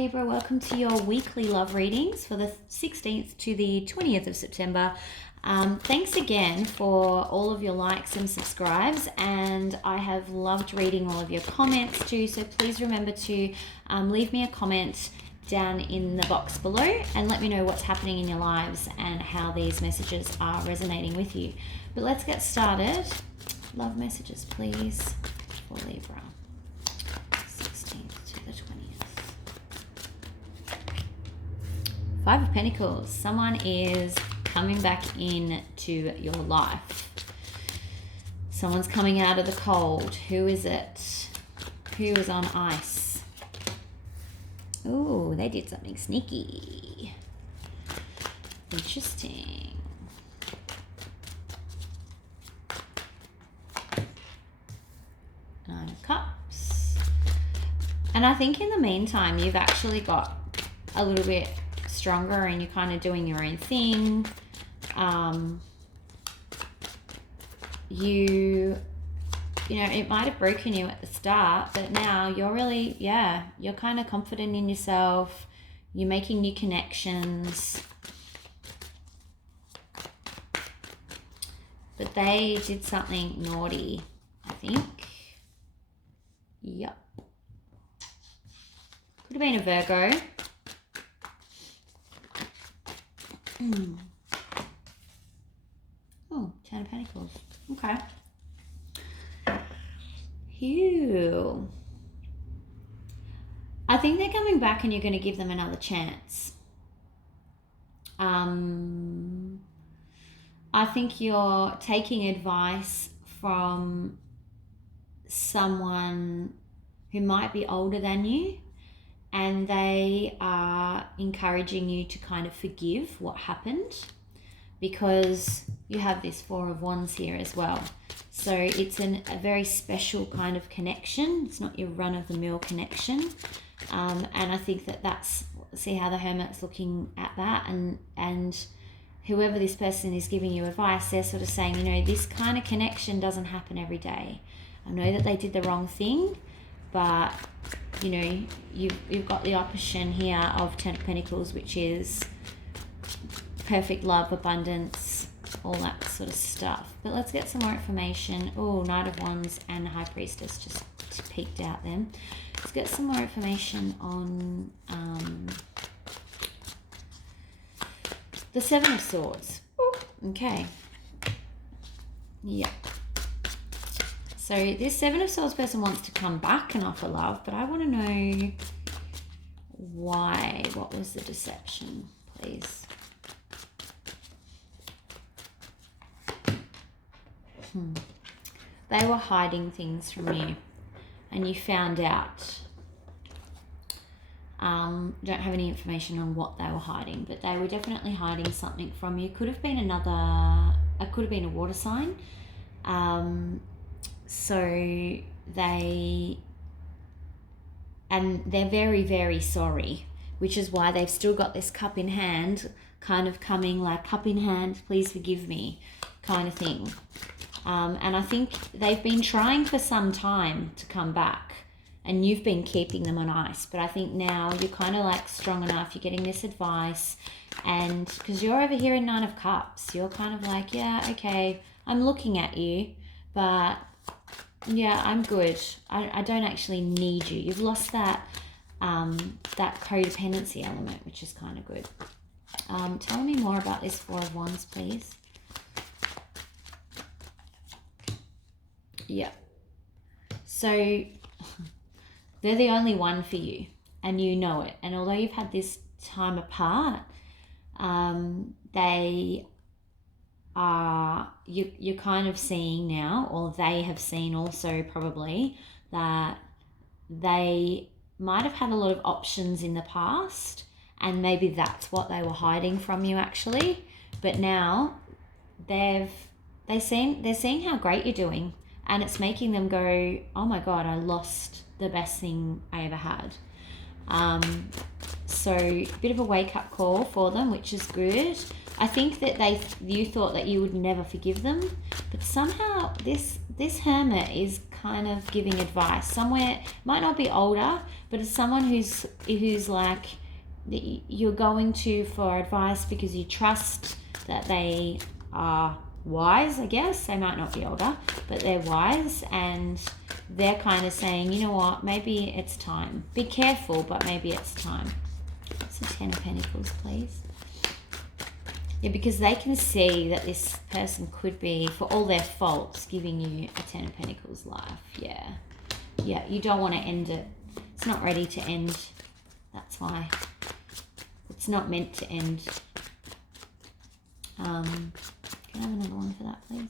Libra, welcome to your weekly love readings for the 16th to the 20th of September. Thanks again for all of your likes and subscribes, and I have loved reading all of your comments too, so please remember to leave me a comment down in the box below and let me know what's happening in your lives and how these messages are resonating with you. But let's get started. Love messages, please, for Libra. 16th to the 20th. Five of Pentacles. Someone is coming back into your life. Someone's coming out of the cold. Who is it? Who is on ice? Oh, they did something sneaky. Interesting. Nine of Cups. And I think in the meantime, you've actually got a little bit stronger and you're kind of doing your own thing. You know, it might have broken you at the start, but now you're really, you're kind of confident in yourself. You're making new connections. But they did something naughty, I think. Yep. Could have been a Virgo. Oh, Ten of Pentacles. Okay. Phew. I think they're coming back and you're going to give them another chance. I think you're taking advice from someone who might be older than you, and they are encouraging you to kind of forgive what happened, because you have this Four of Wands here as well. So it's a very special kind of connection. It's not your run-of-the-mill connection. And I think that's, see how the Hermit's looking at that, and whoever this person is giving you advice, they're sort of saying, you know, this kind of connection doesn't happen every day. I know that they did the wrong thing, but you know, you've got the opposition here of Ten of Pentacles, which is perfect love, abundance, all that sort of stuff. But let's get some more information. Oh, Knight of Wands and High Priestess just peeked out then. Let's get some more information on the Seven of Swords. Ooh, okay. Yeah. So this Seven of Swords person wants to come back and offer love, but I want to know why. What was the deception, please? They were hiding things from you and you found out. Don't have any information on what they were hiding, but they were definitely hiding something from you. Could have been it could have been a water sign. So they're very, very sorry, which is why they've still got this cup in hand, kind of coming like, cup in hand, please forgive me, kind of thing. And I think they've been trying for some time to come back, and you've been keeping them on ice. But I think now you're kind of like strong enough, you're getting this advice, and because you're over here in Nine of Cups, you're kind of like, yeah, okay, I'm looking at you, but yeah, I'm good. I don't actually need you. You've lost that that codependency element, which is kind of good. Tell me more about this Four of Wands, please. Yeah. So they're the only one for you, and you know it. And although you've had this time apart, they are, you're kind of seeing now, or they have seen also probably, that they might have had a lot of options in the past, and maybe that's what they were hiding from you actually. But now they're seeing how great you're doing, and it's making them go, oh my God, I lost the best thing I ever had. So a bit of a wake-up call for them, which is good. I think that you thought that you would never forgive them, but somehow this hermit is kind of giving advice. Somewhere, might not be older, but it's someone who's like, you're going to for advice because you trust that they are wise, I guess. They might not be older, but they're wise, and they're kind of saying, you know what, maybe it's time. Be careful, but maybe it's time. So 10 of Pentacles, please. Yeah, because they can see that this person could be, for all their faults, giving you a 10 of Pentacles life. Yeah. Yeah, you don't want to end it. It's not ready to end. That's why. It's not meant to end. Can I have another one for that, please?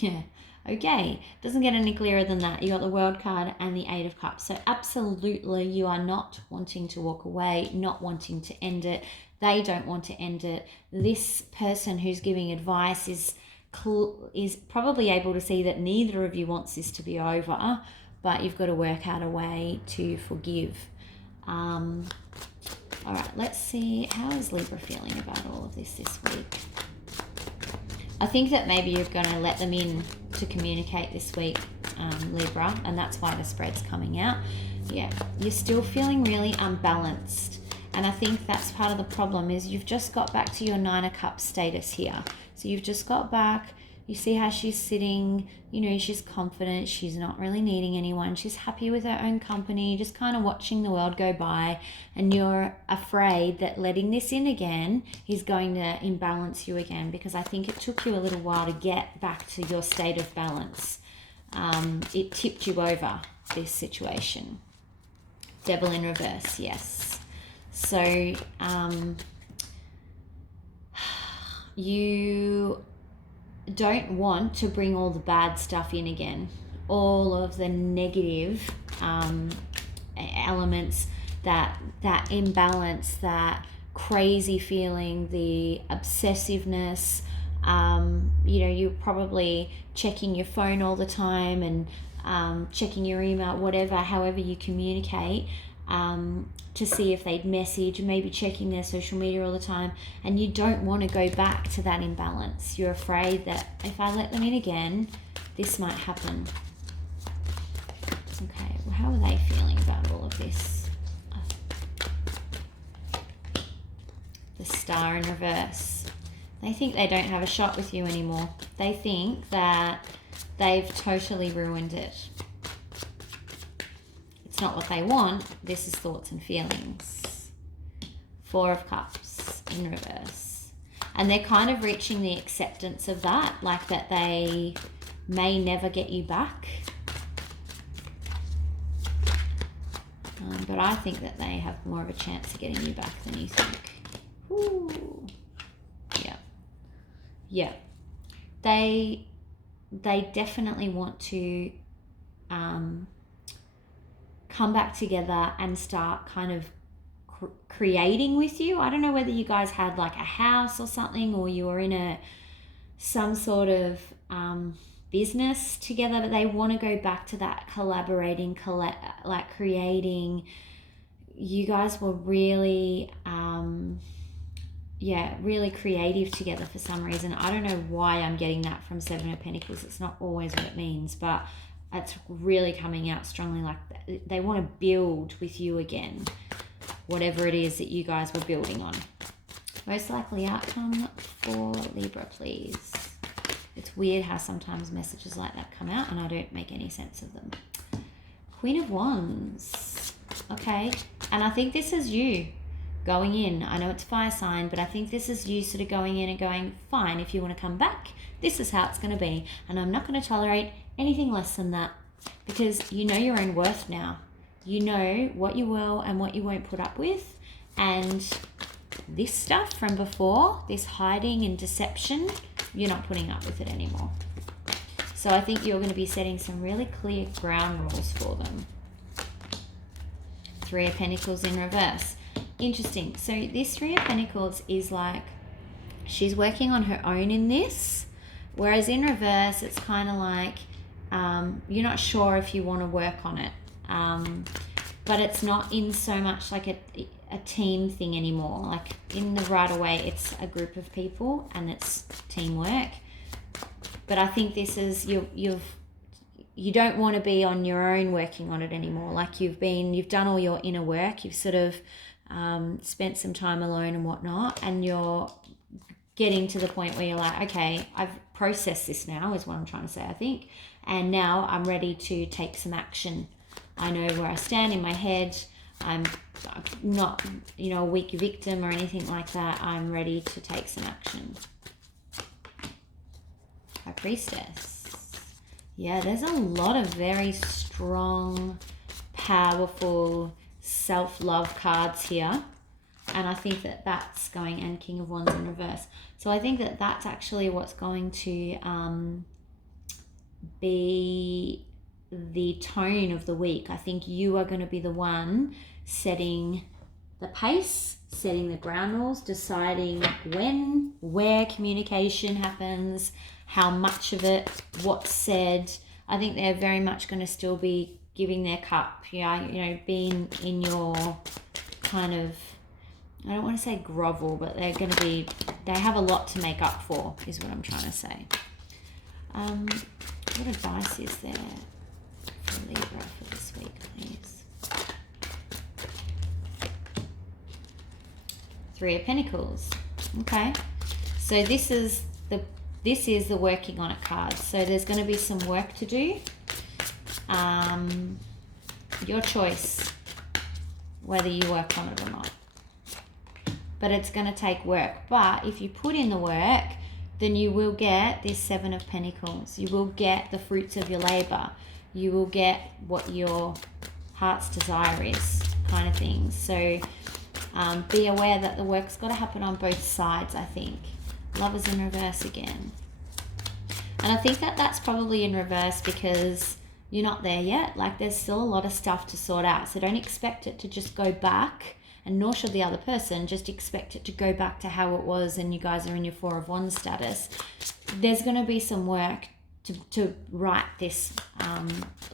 Yeah. Okay, doesn't get any clearer than that. You got the World card and the 8 of Cups. So absolutely, you are not wanting to walk away, not wanting to end it. They don't want to end it. This person who's giving advice is probably able to see that neither of you wants this to be over, but you've got to work out a way to forgive. All right, let's see. How is Libra feeling about all of this week? I think that maybe you're going to let them in to communicate this week, Libra, and that's why the spread's coming out. Yeah, you're still feeling really unbalanced, and I think that's part of the problem is you've just got back to your 9 of Cups status here. So you've just got back. You see how she's sitting, you know, she's confident, she's not really needing anyone, she's happy with her own company, just kind of watching the world go by, and you're afraid that letting this in again is going to imbalance you again, because I think it took you a little while to get back to your state of balance. It tipped you over, this situation. Devil in reverse, yes. So, you don't want to bring all the bad stuff in again, all of the negative elements, that imbalance, that crazy feeling, the obsessiveness. You know, you're probably checking your phone all the time and checking your email, whatever, however you communicate, to see if they'd message, maybe checking their social media all the time, and you don't want to go back to that imbalance. You're afraid that if I let them in again, this might happen. Okay, well, how are they feeling about all of this? The Star in reverse. They think they don't have a shot with you anymore. They think that they've totally ruined it. Not what they want. This is thoughts and feelings. 4 of Cups in reverse, and they're kind of reaching the acceptance of that, like that they may never get you back, but I think that they have more of a chance of getting you back than you think. Ooh. Yeah, they definitely want to come back together and start kind of creating with you. I don't know whether you guys had like a house or something, or you were in some sort of business together, but they want to go back to that collaborating, like creating. You guys were really really creative together for some reason. I don't know why I'm getting that from 7 of Pentacles. It's not always what it means, but it's really coming out strongly, like they want to build with you again, whatever it is that you guys were building on. Most likely outcome for Libra, please. It's weird how sometimes messages like that come out and I don't make any sense of them. Queen of Wands. Okay, and I think this is you going in. I know it's fire sign, but I think this is you sort of going in and going, fine, if you want to come back, this is how it's going to be, and I'm not going to tolerate anything less than that, because you know your own worth now. You know what you will and what you won't put up with, and this stuff from before, this hiding and deception, you're not putting up with it anymore. So I think you're going to be setting some really clear ground rules for them. 3 of Pentacles in reverse. Interesting. So this 3 of Pentacles is like she's working on her own in this, whereas in reverse it's kind of like you're not sure if you want to work on it, but it's not in so much like a team thing anymore. Like in the right away, it's a group of people and it's teamwork. But I think this is, you don't want to be on your own working on it anymore. Like you've done all your inner work. You've sort of spent some time alone and whatnot, and you're getting to the point where you're like, okay, I've processed this now, is what I'm trying to say, I think. And now I'm ready to take some action. I know where I stand in my head. I'm not, a weak victim or anything like that. I'm ready to take some action. High Priestess. Yeah, there's a lot of very strong, powerful self-love cards here. And I think that that's going, and King of Wands in reverse. So I think that that's actually what's going to be the tone of the week. I think you are going to be the one setting the pace, setting the ground rules, deciding when, where communication happens, how much of it, what's said. I think they're very much going to still be giving their cup, being in your kind of, I don't want to say grovel, but they have a lot to make up for, is what I'm trying to say. What advice is there for Libra for this week, please? 3 of Pentacles. Okay. So this is the working on it card. So there's going to be some work to do. Your choice whether you work on it or not. But it's going to take work. But if you put in the work, then you will get this 7 of Pentacles. You will get the fruits of your labor. You will get what your heart's desire is, kind of thing. So be aware that the work's got to happen on both sides, I think. Lovers in reverse again. And I think that that's probably in reverse because you're not there yet. Like there's still a lot of stuff to sort out. So don't expect it to just go back, and nor should the other person. Just expect it to go back to how it was and you guys are in your 4 of Wands status. There's going to be some work to write this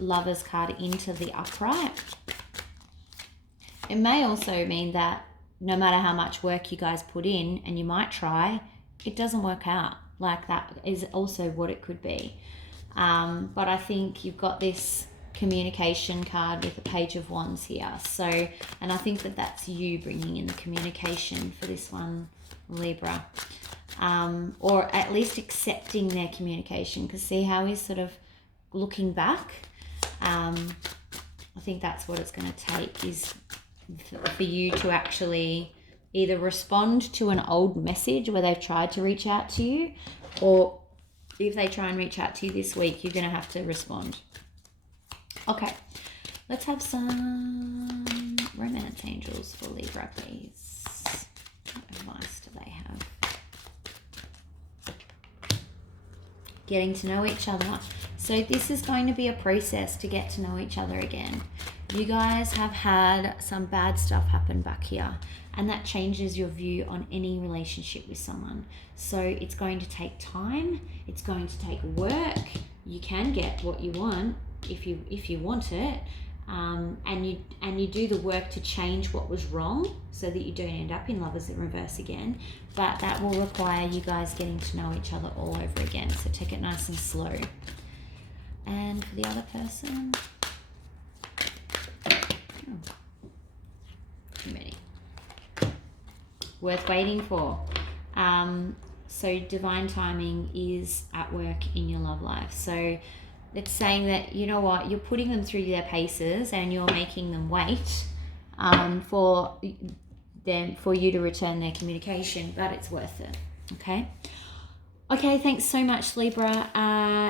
Lovers card into the upright. It may also mean that no matter how much work you guys put in, and you might try, it doesn't work out. Like that is also what it could be. But I think you've got this communication card with the Page of Wands here. So, and I think that that's you bringing in the communication for this one, Libra. Or at least accepting their communication, because see how he's sort of looking back. I think that's what it's going to take, is for you to actually either respond to an old message where they've tried to reach out to you, or if they try and reach out to you this week, you're going to have to respond. Okay, let's have some romance angels for Libra, please. What advice do they have? Getting to know each other. So this is going to be a process to get to know each other again. You guys have had some bad stuff happen back here, and that changes your view on any relationship with someone. So it's going to take time. It's going to take work. You can get what you want if you want it, and you do the work to change what was wrong so that you don't end up in Lovers in reverse again. But that will require you guys getting to know each other all over again. So take it nice and slow. And for the other person, too many. Worth waiting for. So divine timing is at work in your love life. So it's saying that, you know what, you're putting them through their paces and you're making them wait for you to return their communication, but it's worth it. Okay, thanks so much, Libra.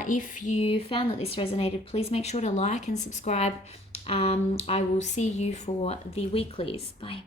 If you found that this resonated, please make sure to like and subscribe. I will see you for the weeklies. Bye.